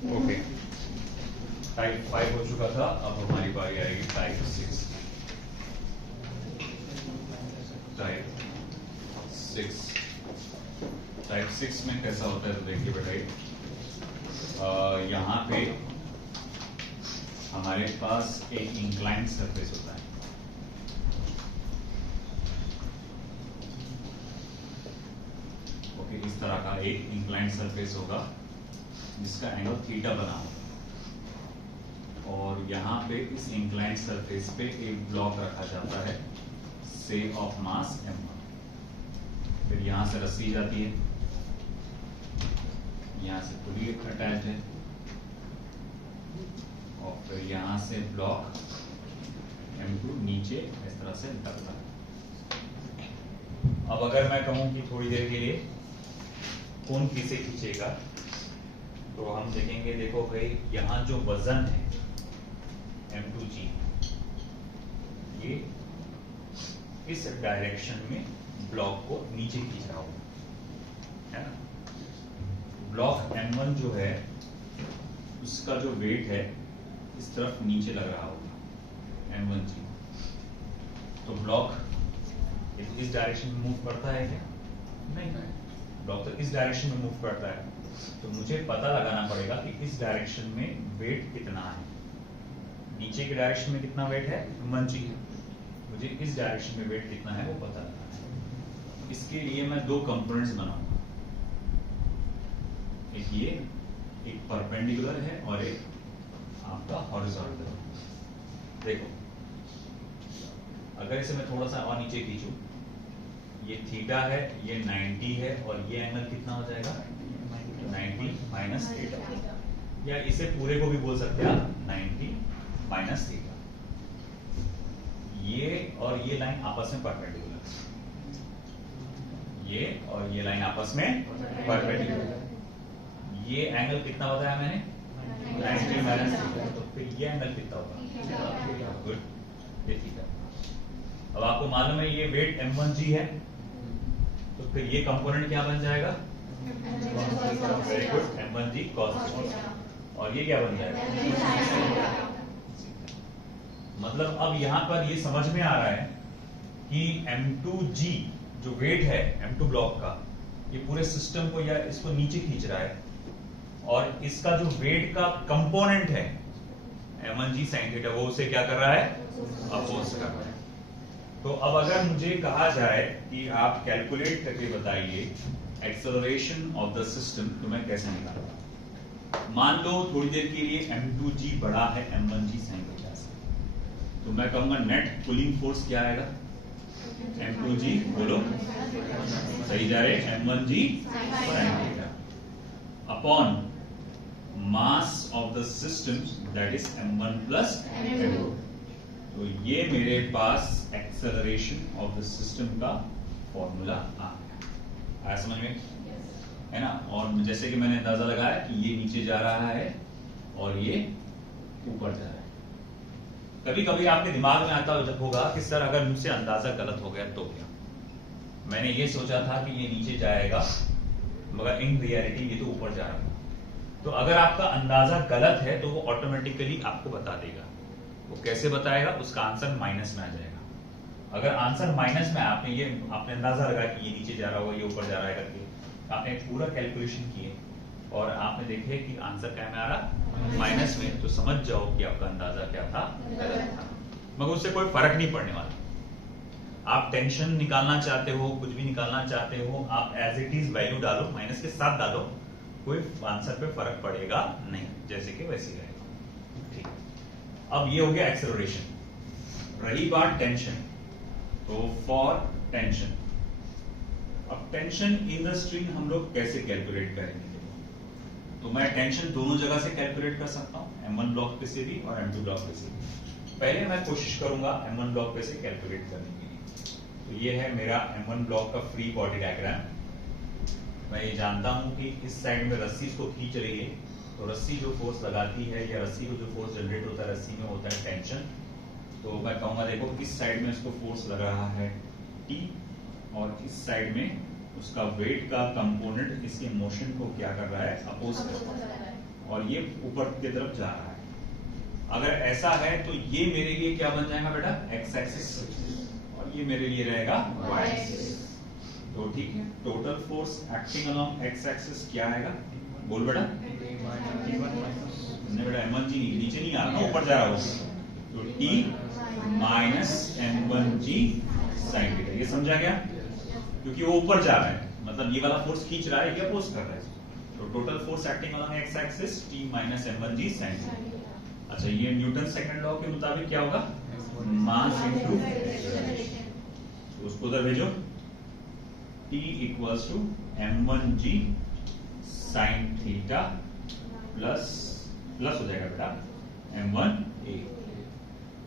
Okay, type 5 हो चुका था, अब हमारी बारी आएगी टाइप 6। टाइप 6 में कैसा होता है तो देखिए बेटा, यहाँ पे हमारे पास एक इंक्लाइंड सरफेस होता है। ओके, इस तरह का एक इंक्लाइंड सरफेस होगा जिसका एंगल थीटा बना होगा, और यहाँ पे इस इंक्लाइंड सरफेस पे एक ब्लॉक रखा जाता है से ऑफ मास m1। फिर यहाँ से रस्सी जाती है, यहाँ से पुली अटैच है, और फिर यहाँ से ब्लॉक m2 नीचे इस तरह से लटकता है। अब अगर मैं कहूं कि थोड़ी देर के लिए कौन किसे खींचेगा, तो हम देखेंगे, देखो भाई यहाँ जो वजन है m2g, ये इस डायरेक्शन में ब्लॉक को नीचे खींच रहा होगा, है ना। ब्लॉक m1 जो है उसका जो वेट है इस तरफ नीचे लग रहा होगा m1g, तो ब्लॉक इस डायरेक्शन में मूव करता है क्या? नहीं, ब्लॉक तो इस डायरेक्शन में मूव करता है, तो मुझे पता लगाना पड़ेगा कि इस डायरेक्शन में वेट कितना है। नीचे के डायरेक्शन में कितना वेट है m1g, मुझे इस डायरेक्शन में वेट कितना है वो पता लगाना है। इसके लिए मैं दो कंपोनेंट्स बनाऊंगा, एक ये, एक परपेंडिकुलर है और एक आपका हॉरिजॉन्टल। देखो, अगर इसे मैं थोड़ा सा और नीचे खींचूं, ये थीटा है, ये 90 है, और ये एंगल कितना हो जाएगा 90 माइनस थीटा, या इसे पूरे को भी बोल सकते हैं आप 90 माइनस थीटा। ये और ये लाइन आपस में परपेंडिकुलर, ये और ये लाइन आपस में परपेंडिकुलर। ये एंगल कितना बताया मैंने 90 माइनस थीटा, तो फिर ये एंगल कितना होगा गुड, ये थीटा। अब आपको मालूम है ये वेट m1g है, तो फिर ये कंपोनेंट क्या बन जाएगा, very good, m1g cos theta, और ये क्या बन जाएगा। मतलब अब यहाँ पर ये समझ में आ रहा है कि m2g जो वेट है m2 ब्लॉक का, ये पूरे सिस्टम को या इसको नीचे खींच रहा है, और इसका जो वेट का कंपोनेंट है m1g sin थीटा, वो उसे क्या कर रहा है, अपोज कर रहा है। तो अब अगर मुझे कहा जाए कि आप कैलकुलेट करके बताइए एक्सेलरेशन ऑफ द सिस्टम, तो मैं कैसे निकालूंगा। मान लो थोड़ी देर के लिए m2g बड़ा है m1g sin थीटा से, तो मैं कहूंगा नेट पुलिंग फोर्स क्या आएगा, m2g, बोलो सही जा रहे, m1g sin theta upon mass of the system that is m1 plus m2। तो ये मेरे पास एक्सेलरेशन ऑफ द सिस्टम का फॉर्मूला आ गया, आया समझ में, है ना। और जैसे कि मैंने अंदाजा लगाया कि ये नीचे जा रहा है और ये ऊपर जा रहा है। कभी कभी आपके दिमाग में आता होगा कि सर अगर मुझसे अंदाजा गलत हो गया तो क्या, मैंने ये सोचा था कि ये नीचे जाएगा मगर इन रियलिटी ये तो ऊपर जा रहा है। तो अगर आपका अंदाजा गलत है तो वो ऑटोमेटिकली आपको बता देगा। वो कैसे बताएगा, उसका आंसर माइनस में आ जाएगा। अगर आंसर माइनस में आपने अंदाजा लगा कि ये नीचे जा रहा होगा, ये ऊपर जा रहा है करके, आपने पूरा कैलकुलेशन किए और आपने देखे कि आंसर क्या में आ रहा माइनस में, तो समझ जाओ कि आपका अंदाजा क्या था, गलत था। मगर उससे कोई फर्क नहीं पड़ने वाला। आप टेंशन निकालना चाहते हो, कुछ भी निकालना चाहते हो, आप एज इट इज वैल्यू डालो, माइनस के साथ डालो, कोई आंसर पे फर्क पड़ेगा नहीं, जैसे कि वैसे रहेगा। ठीक, अब ये हो गया एक्सेलरेशन। रही बात टेंशन, तो फॉर टेंशन, अब टेंशन इन द स्ट्रिंग हम लोग कैसे कैलकुलेट करेंगे। तो मैं टेंशन दोनों जगह से कैलकुलेट कर सकता हूं, m1 ब्लॉक पे से भी और m2 ब्लॉक पे से भी। पहले मैं कोशिश करूंगा m1 ब्लॉक पे से कैलकुलेट करने के लिए। तो ये है मेरा m1 ब्लॉक का फ्री बॉडी डायग्राम। मैं ये जानता हूं कि इस साइड में रस्सी इसको खींच रही है, तो रस्सी जो फोर्स लगाती है या रस्सी को जो फोर्स जनरेट होता है रस्सी में होता है टेंशन। तो मैं कहूंगा देखो इस साइड में इसको फोर्स लग रहा है T, और इस साइड में उसका वेट का कंपोनेंट इसके मोशन को क्या कर रहा है, अपोज कर रहा है। और ये ऊपर की तरफ जा रहा है। अगर ऐसा है तो ये मेरे लिए क्या बन जाएगा बेटा, एक्स एक्सिस, और ये मेरे लिए रहेगा वाई एक्सिस। तो ठीक है, total force acting along x axis क्या आएगा, बोल बेटा। नहीं बेटा, m1g नीचे नहीं आ रहा, ऊपर जा रहा होगा, तो t minus m1g sine theta. ये समझा गया, क्योंकि वो ऊपर जा रहा है, मतलब ये वाला फोर्स खींच रहा है, ये अपोज कर रहा है। तो total force acting along x axis t minus m1g sine theta. अच्छा, ये न्यूटन सेकंड लॉ के मुताबिक क्या होगा, मास इनटू, तो उसको उधर भेजो, t equals to m1g sine theta plus हो जाएगा बेटा m1a।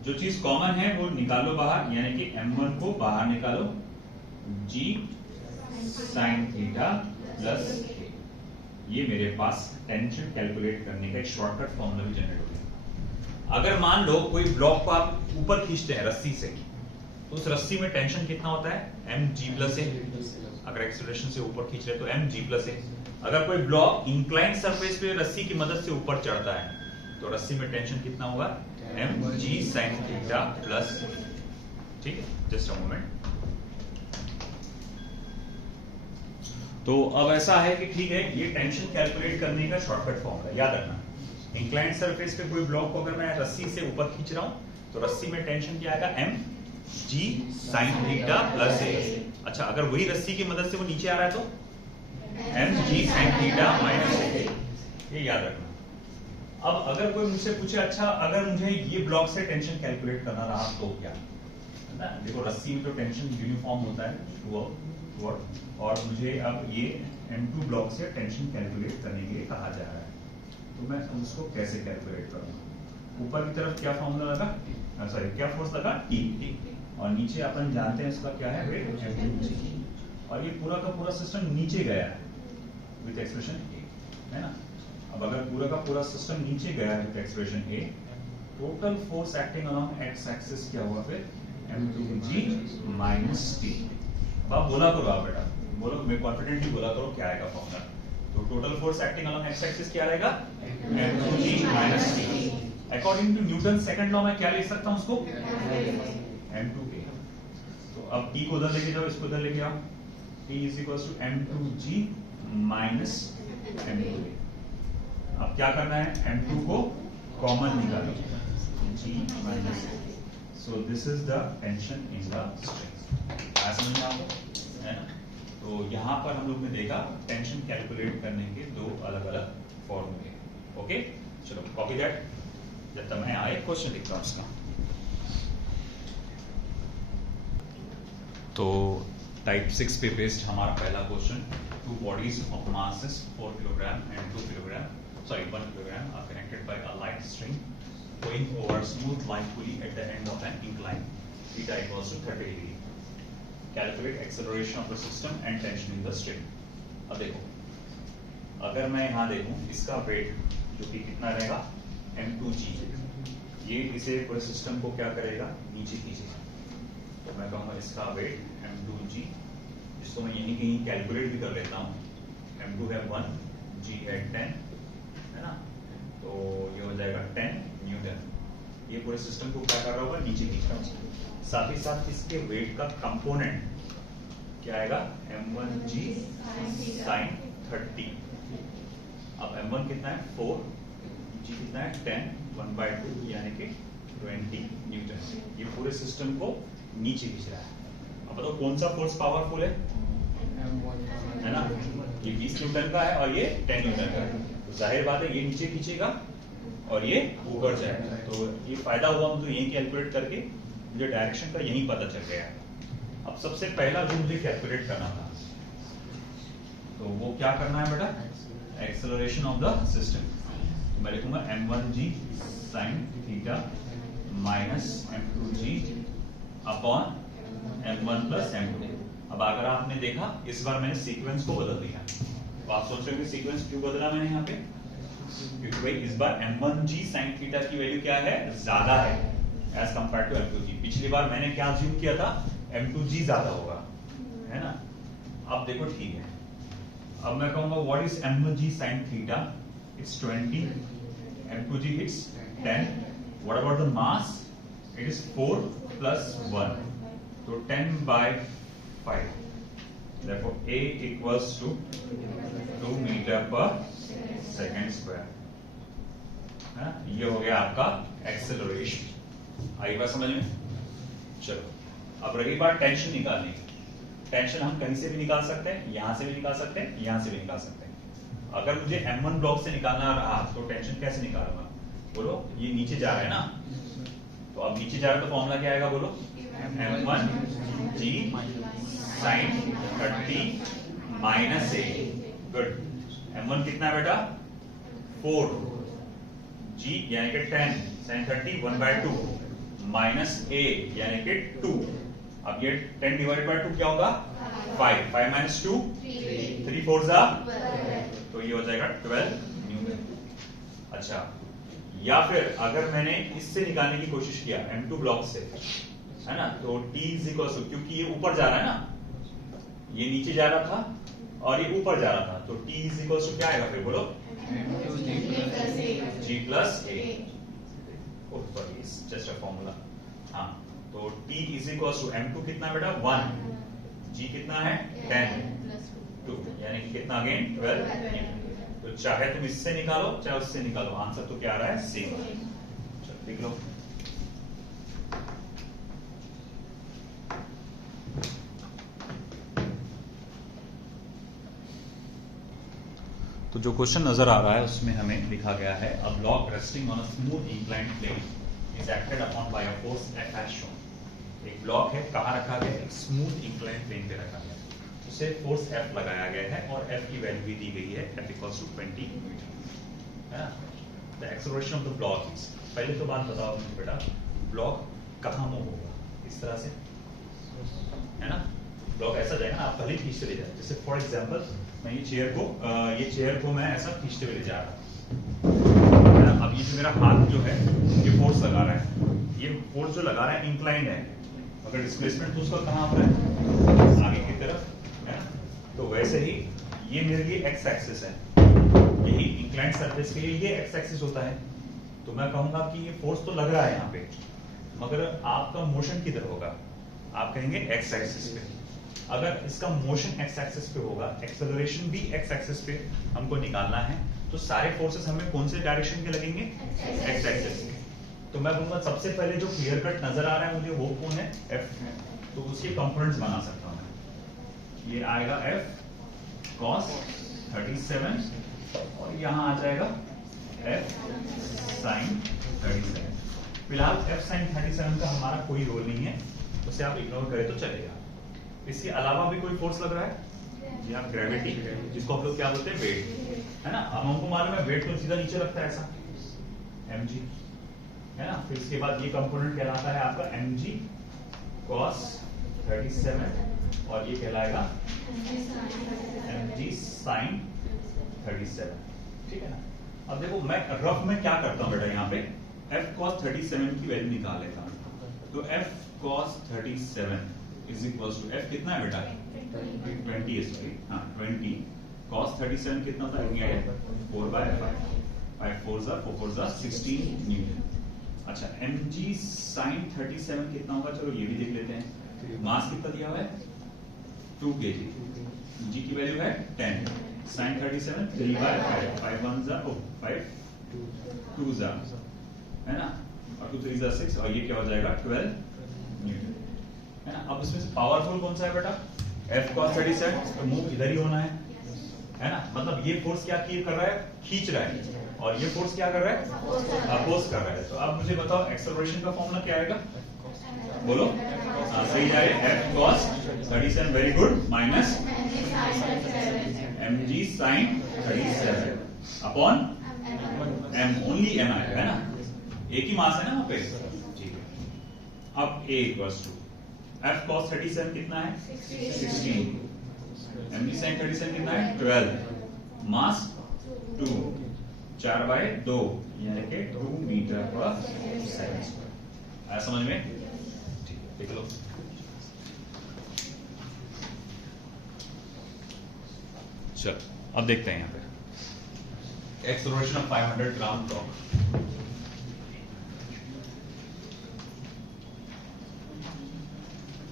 जो चीज कॉमन है वो निकालो बाहर, यानी कि m1 को बाहर निकालो, g sign theta plus a। ये मेरे पास टेंशन कैलकुलेट करने का एक शॉर्टकट फॉर्मूला भी जनरेट हो गया। अगर मान लो कोई ब्लॉक को आप ऊपर खींचते हैं रस्सी से, तो उस रस्सी में टेंशन कितना होता है, mg प्लस a। अगर एक्सेलरेशन से ऊपर खींच रहे तो mg प्लस a। अगर कोई ब्लॉक इंक्लाइंड सरफेस पे रस्सी की मदद से ऊपर चढ़ता है, तो रस्सी में टेंशन कितना होगा, mg sin थीटा प्लस, ठीक है, जस्ट अ मोमेंट। तो अब ऐसा है कि ठीक है, ये टेंशन कैलकुलेट करने का शॉर्टकट फॉर्मूला याद रखना। इंक्लाइंड सरफेस पे कोई ब्लॉक को अगर मैं रस्सी से ऊपर खींच रहा हूं, तो रस्सी में टेंशन क्या आएगा, mg sin theta plus a। अच्छा, अगर वही रस्सी की मदद से वो नीचे आ रहा है तो mg sin theta minus a, ये याद रखना। अब अगर कोई मुझसे पूछे, अच्छा अगर मुझे ये ब्लॉक से टेंशन कैलकुलेट करना रहा तो क्या, है ना, देखो रस्सी में तो टेंशन यूनिफॉर्म होता है थ्रूआउट, और मुझे अब ये M2 ब्लॉक से टेंशन कैलकुलेट करने के लिए कहा जा रहा है, तो मैं उसको कैसे कैलकुलेट करूंगा। ऊपर की तरफ क्या फॉर्मूला लगा, सॉरी क्या फोर्स लगा, T, और नीचे अपन जानते हैं इसका क्या है, वेट M2g, और ये पूरा का पूरा सिस्टम नीचे गया है विद एक्सप्रेशन A, है ना। अब अगर पूरा का पूरा सिस्टम नीचे गया है with expression A, total force acting along x axis क्या हुआ फिर, m2g माइनस t। अब आप बोला करो, आप बेटा बोलो, मैं कॉन्फिडेंटली बोला करो क्या आएगा फॉर्मूला। तो total force acting along x axis क्या रहेगा, m2g minus t। According to Newton second law में क्या लिख सकता हूं उसको, m2a। तो अब t को उधर लेके जाओ, इसको उधर लेके आओ, t is equals to m2g minus m2a। अब क्या करना है, m2 को कॉमन निकालो, g minus, so this is the tension in the string. ऐसा समझ में आपको, है ना। तो यहां पर हम लोग ने देखा टेंशन कैलकुलेट करने के दो अलग अलग फॉर्मूले। ओके, चलो कॉपी दैट, जब तक मैं आए क्वेश्चन लिखता हूं उसका। तो टाइप 6 पे बेस्ड हमारा पहला question, two bodies of masses 4 kilogram and 2 kilogram, sorry 1 kilogram are connected by a light string going over smooth light pulley at the end of an incline, theta equals to 30 degree. Calculate acceleration of the system and tension in the string. अब देखो, अगर मैं यहाँ देखूं इसका wait जो कि कितना रहेगा, m2g, ये इसे पूरे सिस्टम को क्या करेगा, नीचे खींचेगा। तो मैं कहूँगा इसका वेट m2g, जिसको मैं यहीं कहीं कैलकुलेट भी कर लेता हूँ, m2 है 1, g है 10, है ना, तो ये हो जाएगा 10 न्यूटन। ये पूरे सिस्टम को क्या कर रहा होगा, नीचे खींच रहा होगा। साथ ही साथ इसके वेट का कंपोनेंट क्या आएगा, m1g sin 30। अब m1 कितना है 4, g कितना है 10, 1/2 यानी कि 20 न्यूटन। ये पूरे सिस्टम को नीचे खींच रहा है। अब बताओ कौन सा फोर्स पावरफुल है ना, ये 20 न्यूटन का है और ये 10 न्यूटन का है। तो जाहिर बात है ये नीचे खींचेगा और ये ऊपर जाएगा। तो ये फायदा हुआ मुझे यही कैलकुलेट करके, मुझे डायरेक्शन का यही पता चल गया। अब सबसे पहला जो मुझे कैलकुलेट करना था, तो वो क्या करना है बेटा, एक्सेलरेशन ऑफ द सिस्टम। तो मैं लिखूंगा m1g sin theta minus m2g upon m1 plus m2। अब अगर आपने देखा इस बार मैंने सीक्वेंस को बदल दिया, तो आप सोच रहे हो कि सीक्वेंस क्यों बदला मैंने यहाँ पे, क्योंकि भाई इस बार m1g sin थीटा की वैल्यू क्या है, ज्यादा है एज कंपेयर टू m2g। पिछली बार मैंने क्या अज्यूम किया था, m2g ज्यादा होगा, है ना। अब देखो ठीक है, अब मैं कहूंगा what is m1g sin theta, it's 20, M2G hits 10. What about the mass? It is 4 plus 1, so 10 by 5. Therefore A equals to 2 meter per second square. है ना, ये हो गया आपका एक्सेलरेशन। आई बात समझ में? चलो, अब रही बात टेंशन निकालने की। टेंशन हम कहीं से भी निकाल सकते हैं, यहां से भी निकाल सकते हैं, यहां से भी निकाल सकते हैं। अगर मुझे M1 ब्लॉक से निकालना रहा तो टेंशन कैसे निकालूंगा? बोलो, ये नीचे जा रहा है ना, तो अब नीचे जा रहा है तो फॉर्मूला क्या आएगा? बोलो, M1G sin 30 minus A। Good. M1 कितना है बेटा? 4, G यानी कि 10 sin 30 1/2 माइनस A यानी कि 2। अब ये 10 डिवाइडेड बाय 2 क्या होगा? 5। 5 माइनस 2 3 4 जा, तो ये हो जाएगा 12 न्यूटन। अच्छा, या फिर अगर मैंने इससे निकालने की कोशिश किया M2 ब्लॉक से, है ना, तो T इज इक्वल टू, क्योंकि ये ऊपर जा रहा है ना, ये नीचे जा रहा था और ये ऊपर जा रहा था, तो T इज इक्वल टू क्या आएगा फिर? बोलो, G plus A। Just a formula. हाँ, तो T is equal to M2 कितना बेटा? 1, G कितना है? 10 2, यानी कि कितना अगेन? 12। तो चाहे तुम इससे निकालो चाहे उससे निकालो, आंसर तो क्या आ रहा है? सेम। चलो देख लो। तो जो क्वेश्चन नजर आ रहा है उसमें हमें लिखा गया है, a block resting on a smooth inclined plane is acted upon by a force F as shown। एक ब्लॉक है, कहाँ रखा गया? एक स्मूथ इंक्लाइंड प्लेन पे रखा गया, उसे फोर्स F लगाया गया है और F की वैल्यू भी दी गई है, F equals to 20 न्यूटन, है ना। The acceleration of the block is, पहले तो बात बताओ मुझे बेटा, ब्लॉक कहाँ मूव होगा? इस तरह से, है ना। ब्लॉक ऐसा जाएगा ना, आप पहले खींचते ले जाए। जैसे फॉर एग्जांपल मैं ये चेयर को मैं ऐसा खींचते हुए ले जा रहा हूं, है ना। अब ये जो मेरा हाथ जो है ये फोर्स लगा रहा है, ये फोर्स जो लगा रहा है इंक्लाइंड है, अगर डिस्प्लेसमेंट तो उसका कहाँ हो रहा है? आगे की तरफ, है ना। तो वैसे ही ये मेरे लिए एक्स एक्सिस है, यही इंक्लाइंड सरफेस के लिए ये एक्स एक्सिस होता है। तो मैं कहूंगा कि ये फोर्स तो लग रहा है यहाँ पे, मगर आपका मोशन किधर होगा? आप कहेंगे एक्स एक्सिस पे। अगर इसका मोशन एक्स एक्सिस पे होगा, एक्सेलरेशन भी एक्स एक्सिस पे हमको निकालना है, तो सारे फोर्सेस हमें कौन से डायरेक्शन के लगेंगे? एक्स एक्सिस के। तो मैं बोलूंगा सबसे पहले जो क्लियर कट नजर आ रहा है मुझे वो कौन है? F। तो उसके कंपोनेंट्स बना सकता हूं मैं। ये आएगा F cos 37 और यहां आ जाएगा F sin 37। फिलहाल F sin 37 का हमारा कोई रोल नहीं है, उसे आप इग्नोर करें तो चलेगा। इसके अलावा भी कोई फोर्स लग रहा है? जी हाँ, ग्रेविटी, जिसको हम लोग क्या बोलते हैं? वेट, है ना। अब हमको मालूम है वेट तो सीधा नीचे लगता है ऐसा, mg, है ना। फिर इसके बाद ये कंपोनेंट कहलाता है आपका mg cos 37 और ये कहलाएगा mg sin 37, ठीक है ना। अब देखो मैं रफ में क्या करता हूं बेटा, यहाँ पे f cos 37 की वैल्यू निकाल लेता हूं। तो f cos 37 is equals to f कितना है बेटा? 20 है, सॉरी, हाँ 20 cos 37 कितना था? 4/5, 5 4 जा 4 4 जा 16 न्यूटन। अच्छा, mg sin 37 कितना होगा? चलो ये भी देख लेते हैं। मास कितना दिया हुआ है? 2 kg, g की वैल्यू है 10, sin 37 3/5, 5 1 जा 5 2 जा, है ना, और 2 3 जा 6, और ये क्या हो जाएगा? 12 न्यूटन, है ना। अब इसमें से पावरफुल कौन सा है बेटा? F cos 37, तो मूव इधर ही होना है ना। मतलब ये फोर्स क्या कर रहा है? खींच रहा है, और ये फोर्स क्या कर रहा है? अपोज कर रहा है। तो अब मुझे बताओ एक्सेलरेशन का फॉर्मूला क्या आएगा? बोलो, सही जा रहे हैं। F cos 37, very good, minus mg sin 37 upon m, only m आएगा, है ना। एक ही मास है ना वहां पे, ठीक है। अब A equals to F cos 37 कितना है? 16, mg sin 37 कितना है? 12, मास 2, 4/2 यानी कि 2 मीटर पर सेकंड। आया समझ में? ठीक है, देख लो। चल अब देखते हैं यहाँ पे acceleration of 500 gram block.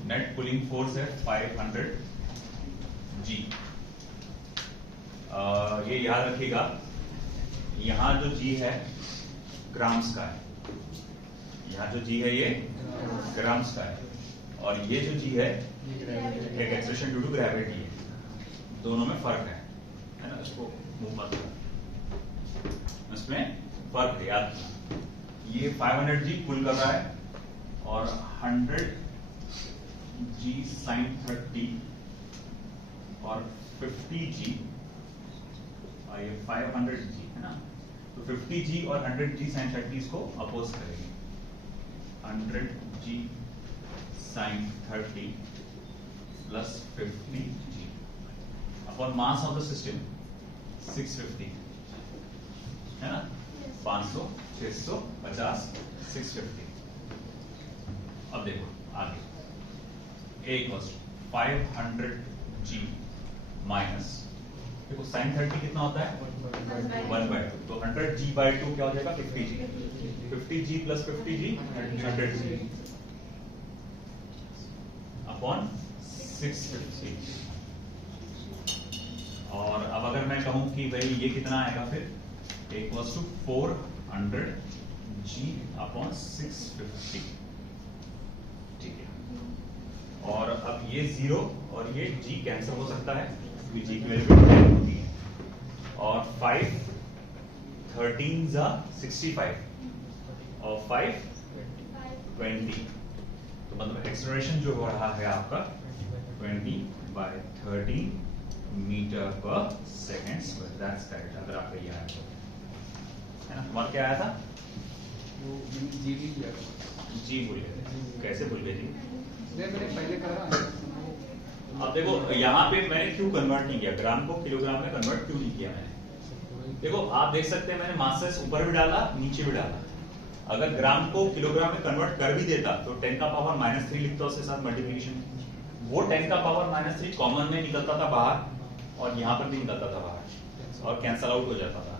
Net pulling force है 500 जी। ये याद रखिएगा, यहां जो जी है ग्राम्स का है, यहाँ जो जी है ये ग्राम्स का है, और ये जो जी है एक एक्सेलरेशन ड्यू टू ग्रेविटी है। दोनों में फर्क है ना, इसको मूव मत करो, इसमें फर्क है याद। ये 500 जी पुल कर रहा है और 100 जी साइन 30 और 50 जी, और ये 500 जी है ना, तो 50 जी और 100 जी साइन 30 इसको अपोज करेंगे। 100 g sine 30 plus 50 g upon mass of the system 650 है ना, 500 650 650। अब देखो आगे, A इक्वल्स 500 जी माइनस, देखो साइन 30 कितना होता है 1/2, तो 100 जी बाई 2 क्या हो जाएगा 50 जी, 50 जी प्लस 50 जी 100 जी अपॉन 650। और अब अगर मैं कहूं कि भाई ये कितना आएगा, फिर इक्वल्स टू 400 जी अपॉन 650, ठीक है। और अब ये 0 और ये जी कैंसिल हो सकता है, क्योंकि जी की वैल्यू 10 होती है, और 5 13 जा 65 और 5 20, तो मतलब एक्सेलरेशन जो हो रहा है आपका 20/13 मीटर पर सेकेंड स्क्वायर, दैट्स करेक्ट। अगर आपका ये आया तो है ना, तुम्हारा क्या आया था जी भूल गए, कैसे भूल गए जी, मैंने पहले करा। अब देखो यहाँ पे मैंने क्यों कन्वर्ट नहीं किया, ग्राम को किलोग्राम में कन्वर्ट क्यों नहीं किया मैंने, देखो आप देख सकते हैं मैंने मासेस ऊपर भी डाला नीचे भी डाला। अगर ग्राम को किलोग्राम में कन्वर्ट कर भी देता तो 10 का पावर -3 लिखता उसके साथ मल्टीप्लिकेशन, वो 10 का पावर -3 कॉमन में निकलता था बाहर और यहाँ पर भी निकलता था बाहर और कैंसल आउट हो जाता था।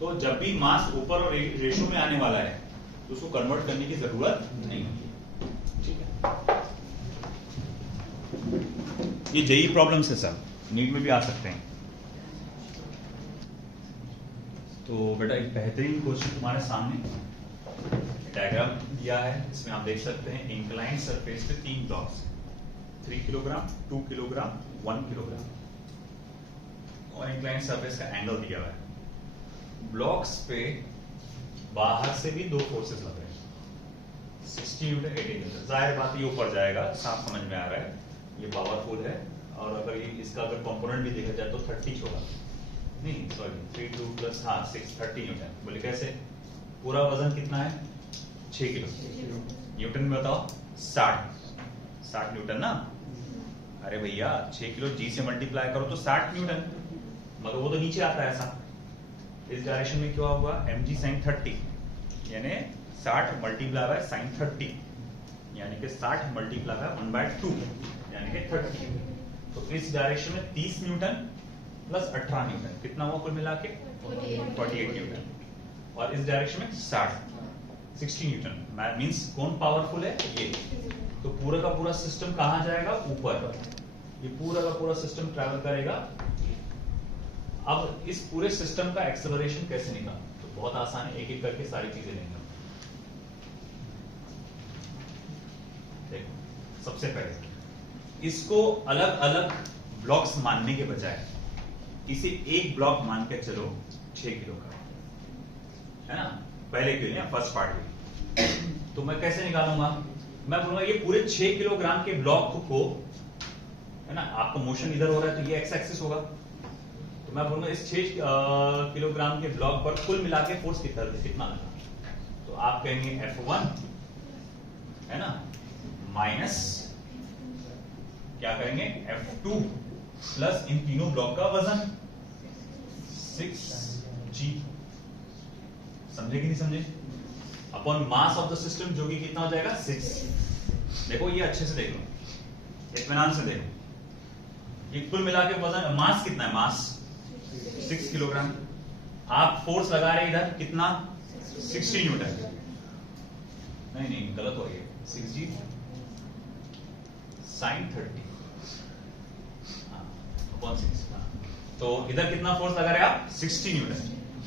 तो जब भी मास ऊपर और रेशियो में आने वाला है तो उसको कन्वर्ट करने की जरूरत नहीं है, ठीक है। ये जेई प्रॉब्लम्स है सर, नीट में भी आ सकते हैं। तो बेटा एक बेहतरीन क्वेश्चन तुम्हारे सामने डायग्राम दिया है, इसमें आप देख सकते हैं इंक्लाइंड सरफेस पे 3 ब्लॉक्स, 3 किलोग्राम 2 किलोग्राम 1 किलोग्राम, और इंक्लाइंड सरफेस का एंगल दिया हुआ है। ब्लॉक्स पे बाहर से भी 2 फोर्सेस लग रहे हैं, 60 न्यूटन 80 न्यूटन। जाहिर बात ये ऊपर जाएगा, साफ समझ में आ रहा है, ये पावरफुल है। और अगर ये इसका अगर कंपोनेंट भी देखा जाए तो 30 होगा, नहीं सॉरी 3 2 प्लस 6 30 न्यूटन। बोले कैसे, पूरा वजन कितना है 6 किलो, न्यूटन में बताओ 60 न्यूटन ना। अरे भैया 6 किलो जी से मल्टीप्लाई करो तो 60 न्यूटन, मगर वो तो नीचे आता है ऐसा। इस डायरेक्शन में क्या हुआ mg sin 30, यानी 60 मल्टीप्लाई बाय sin 30, यानी कि 60 मल्टीप्लाई बाय 1/2 यानी कि 30। तो इस डायरेक्शन में 30 न्यूटन प्लस 18 न्यूटन कितना हुआ कुल मिला के 48 न्यूटन, और इस डायरेक्शन में 60 न्यूटन। मींस कौन पावरफुल है ये। तो पूरा का पूरा सिस्टम कहां जाएगा ऊपर, ये पूरा का पूरा सिस्टम ट्रैवल करेगा। अब इस पूरे सिस्टम का एक्सेलरेशन कैसे निकालें, तो बहुत आसान है, एक एक करके सारी चीजें लेंगे। देखो सबसे पहले इसको अलग अलग ब्लॉक्स मानने के बजाय इसे एक ब्लॉक मान के चलो 6 किलो का, है ना, पहले के लिए फर्स्ट पार्ट के। तो मैं कैसे निकालूंगा, मैं बोलूंगा ये पूरे 6 किलोग्राम के ब्लॉक को, है ना, आपका मोशन इधर हो रहा है तो ये एक्स एक्सिस होगा, तो मैं बोलूंगा इस 6 किलोग्राम के ब्लॉक पर कुल मिला के फोर्स कितना लगा। तो आप कहेंगे F1 है ना माइनस क्या करेंगे F2 प्लस इन तीनों ब्लॉक का वजन 6g, समझे कि नहीं समझे, upon mass of the system जो कि कितना हो जाएगा 6। देखो ये अच्छे से देख लो, इत्मीनान से देखो, ये कुल मिला के वजन मास कितना है, मास 6 किलोग्राम आप फोर्स लगा रहे इधर कितना 60 न्यूटन, नहीं गलत हो गया, 6G sin 30 अपॉन 6। तो इधर कितना फोर्स लगा रहे आप 60 न्यूटन।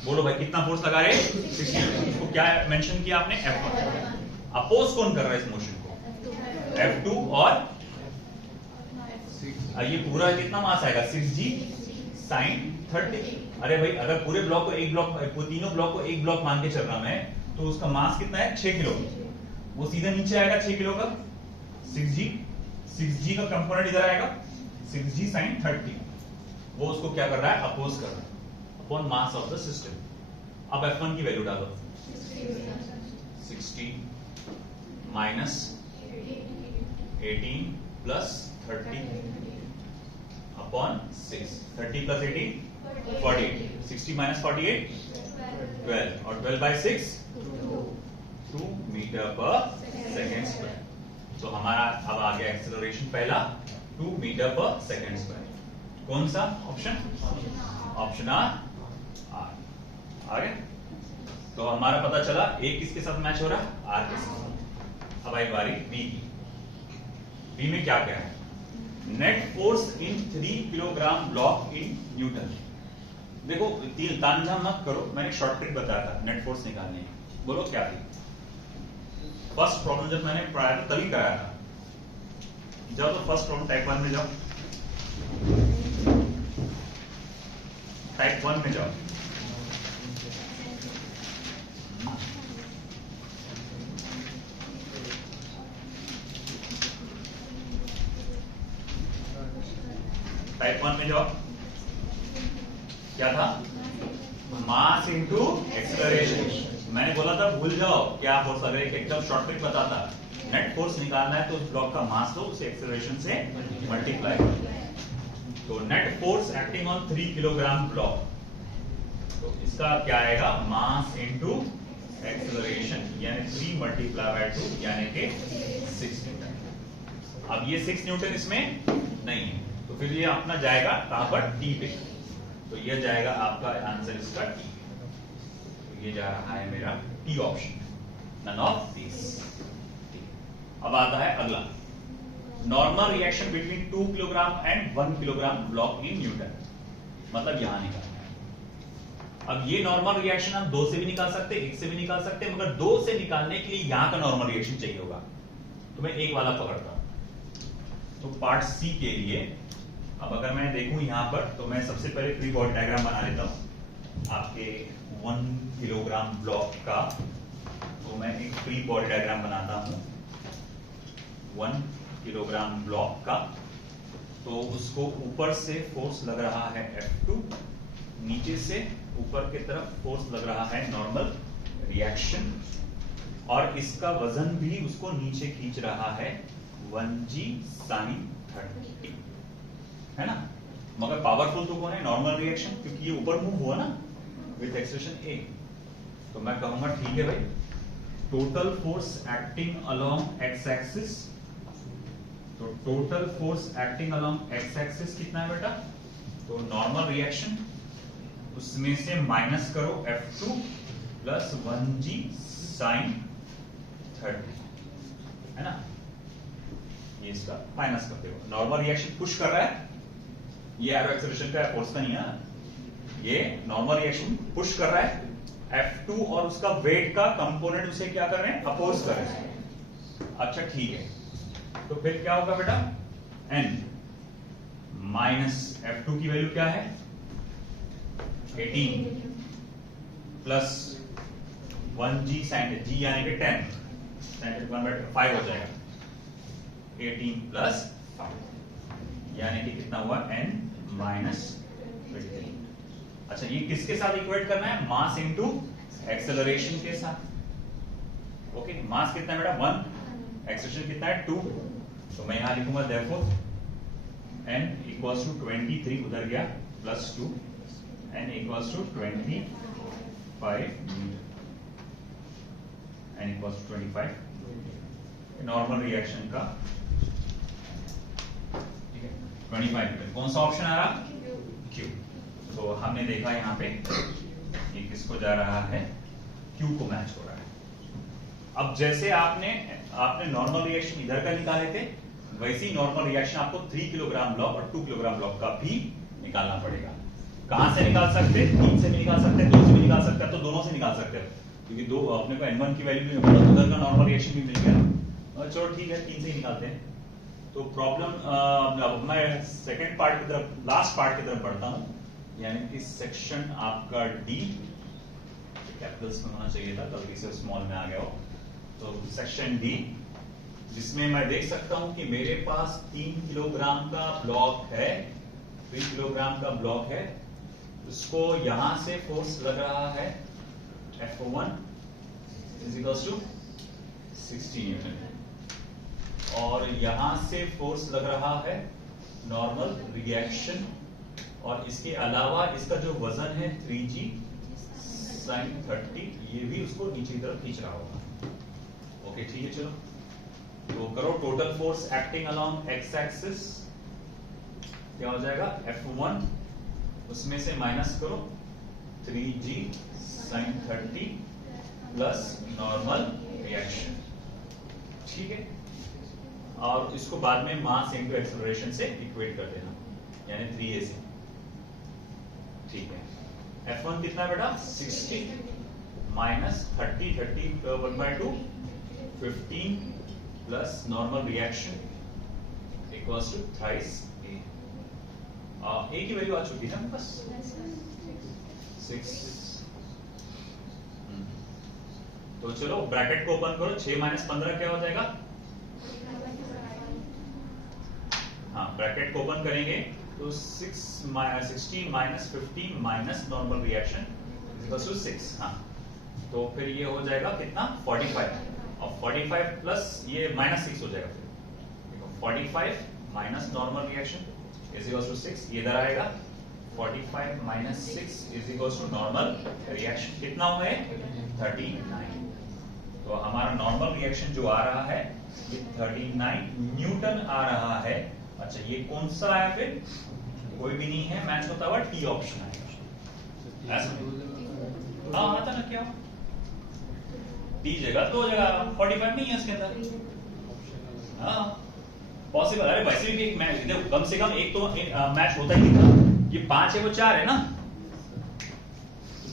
बोलो भाई कितना फोर्स लगा रहे 60 न्यूटन। इसको क्या मेंशन किया आपने F1। अपोज कौन कर रहा है इस मोशन को F2 और ये पूरा कितना मास आएगा 6G sin 30। अरे भाई अगर पूरे ब्लॉक को एक ब्लॉक, तीनों ब्लॉक को एक ब्लॉक मान के चल रहा मैं, तो उसका मास कितना है 6 किलो, वो सीधा नीचे आएगा 6 किलो का 6G का कंपोनेंट इधर आएगा 6G sin 30। वो उसको क्या कर रहा है अपोज कर रहा है upon mass of the system. अब F1 की वैल्यू डालो 60 minus 18 plus 30 upon 6। 30 plus 18 48, 60 minus 48 12 और 12 बाई 6 2 मीटर पर सेकेंड स्क्वायर। तो हमारा अब आ गया एक्सेलरेशन पहला 2 मीटर पर सेकेंड स्क्वायर। कौन सा ऑप्शन? ऑप्शन आर आ गया। तो हमारा पता चला ए किसके साथ मैच हो रहा है, आर के साथ। अब आई बारी बी की। बी में क्या क्या है? Net force in 3 kilogram block in Newton. देखो तामझाम मत करो, मैंने शॉर्टकट बताया था नेट फोर्स निकालने की। बोलो क्या थी? फर्स्ट प्रॉब्लम जब मैंने पढ़ाया था तभी कराया था। जाओ तो फर्स्ट प्रॉब्लम टाइप 1 में जाओ, टाइप 1 में जाओ। टाइप 1 में जाओ, क्या था? Mass into acceleration. मैंने बोला था भूल जाओ क्या फोर्स लग रहा है, एकदम शॉर्टकट बताता। नेट फोर्स निकालना है तो उस ब्लॉक का मास लो, उसे एक्सेलरेशन से मल्टीप्लाई करो। तो net force acting on 3 kilogram block, तो इसका क्या आएगा? मास इनटू एक्सेलरेशन, यानी 3 मल्टीप्लाई बाय 2 यानी कि 6 न्यूटन। अब ये 6 न्यूटन इसमें नहीं है, तो फिर ये अपना जाएगा कहां पर? टी पे। तो ये जाएगा आपका आंसर इसका टी। तो ये जा रहा है मेरा T option, none of this. अब आता है अगला, normal reaction between 2 kilogram and 1 kilogram block in newton. मतलब यहां निकालना है। अब ये नॉर्मल रिएक्शन हम 2 से भी निकाल सकते, 1 से भी निकाल सकते, मगर 2 से निकालने के लिए यहां का नॉर्मल रिएक्शन चाहिए होगा, तो मैं एक वाला पकड़ता हूं। तो पार्ट सी के लिए अब अगर मैं देखूं यहां पर, तो मैं सबसे पहले फ्री बॉडी डायग्राम बना लेता हूं आपके 1 किलोग्राम ब्लॉक का। तो मैं एक फ्री बॉडी डायग्राम बनाता हूं 1 किलोग्राम ब्लॉक का। तो उसको ऊपर से फोर्स लग रहा है F2, नीचे से ऊपर की तरफ फोर्स लग रहा है नॉर्मल रिएक्शन, और इसका वजन भी उसको नीचे खींच रहा है 1G sin 30, है ना। मगर पावरफुल तो कौन है? नॉर्मल रिएक्शन, क्योंकि ये ऊपर मूव हुआ ना विद एक्सेलरेशन A। तो मैं कहूंगा ठीक है भाई, total force acting along x axis. तो total force acting along x axis कितना है बेटा? तो नॉर्मल रिएक्शन, उसमें से माइनस करो F2 प्लस 1G sin 30, है ना। ये इसका माइनस करते हो। नॉर्मल रिएक्शन पुश कर रहा है, ये एरो एक्सेलरेशन का फोर्स का नहीं है, ये नॉर्मल रिएक्शन पुश कर रहा है। F2 और उसका वेट का कंपोनेंट उसे क्या कर रहे हैं? अपोज कर रहे हैं। अच्छा ठीक है, तो फिर क्या होगा बेटा? N माइनस F2 की वैल्यू क्या है? 18 प्लस 1G sin G यानी कि 10 sin 1/5 हो जाएगा। 18 प्लस 5 यानी कि कितना हुआ? N minus 23। अच्छा ये किसके साथ इक्वेट करना है? मास इनटू एक्सेलरेशन के साथ। ओके, मास कितना है बेटा? 1, एक्सेलरेशन कितना है? 2। तो मैं यहां लिखूंगा देयरफॉर N इक्वल्स टू 23, उधर गया plus 2, N equals to 25 metre, N equals to 25 normal reaction का, ठीक है 25 मीटर। कौन सा ऑप्शन आ रहा? क्यू। तो हमने देखा यहाँ पे इसको जा रहा है Q को मैच हो रहा है। अब जैसे आपने नॉर्मल रिएक्शन इधर का निकाले थे, वैसे ही नॉर्मल रिएक्शन आपको 3 किलोग्राम ब्लॉक और 2 किलोग्राम ब्लॉक का भी निकालना पड़ेगा। कहां से निकाल सकते हैं? 3 से भी निकाल सकते हैं, 2 से भी निकाल सकते हैं, तो दोनों से निकाल सकते हैं, क्योंकि दो अपने को N1 की वैल्यू भी मिला, उधर का नॉर्मल रिएक्शन भी मिल गया। चलो ठीक है, 3 से ही निकालते हैं। तो प्रॉब्लम अब मैं सेकंड पार्ट की तरफ, लास्ट पार्ट की तरफ बढ़ता हूं, यानी कि सेक्शन आपका डी, कैपिटल्स में होना चाहिए था, गलती से स्मॉल में आ गया हो। तो सेक्शन डी, जिसमें मैं देख सकता हूं कि मेरे पास 3 किलोग्राम का ब्लॉक है, 3 किलोग्राम का ब्लॉक है, उसको यहां से फोर्स लग रहा है F1 = 60 न्यूटन, और यहां से फोर्स लग रहा है नॉर्मल रिएक्शन, और इसके अलावा इसका जो वजन है 3g sin 30, ये भी उसको नीचे की तरफ खींच रहा होगा। ओके ठीक है, चलो तो करो total force acting along x axis, क्या हो जाएगा F1, उसमें से माइनस करो 3g sin 30 plus normal reaction, ठीक है, और इसको बाद में मास इनटू एक्सेलरेशन से इक्वेट कर देना, यानी 3a से, ठीक है। F1 कितना है बेटा? 60 minus 30 1/2 15 plus normal reaction equals to thrice a की वैल्यू आ चुकी है ना बस 6। तो चलो ब्रैकेट को ओपन करो, 6 - 15 क्या हो जाएगा? हाँ, ब्रैकेट को ओपन करेंगे तो 60 minus 15 minus normal reaction equals to 6। हाँ, तो फिर ये हो जाएगा कितना? 45, और 45 प्लस ये -6 हो जाएगा। देखो 45 minus normal reaction is equals to 6, ये इधर आएगा 45 minus 6 is equals to normal reaction, कितना हुआ है? 39। तो हमारा नॉर्मल रिएक्शन जो आ रहा है ये 39 न्यूटन आ रहा है। अच्छा, ये कौन सा आया? फिर कोई भी नहीं है, मैच होता हुआ टी ऑप्शन आएगा। हाँ आता ना, क्या टी जगह 2 जगह 45 नहीं है उसके अंदर। हाँ पॉसिबल, अरे वैसे भी एक मैच, देखो कम से कम एक तो मैच होता ही था। ये 5 है, वो 4 है ना,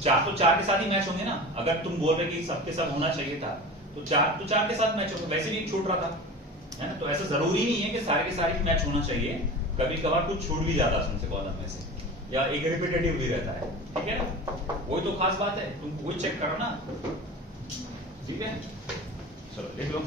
4 तो 4 के साथ ही मैच होंगे ना। अगर तुम बोल रहे कि सबके सब होना चाहिए था, तो 4 तो 4 के साथ मैच होगा, वैसे भी एक छूट रहा था, है ना। तो ऐसा जरूरी नहीं है कि सारे के सारे मैच होना चाहिए, कभी कभार कुछ छूट भी जाता है तुमसे कॉलम में से, या एक रिपीटेटिव भी रहता है, ठीक है ना। वही तो खास बात है, तुम वही चेक करो ना, ठीक है। चलो लिख लो।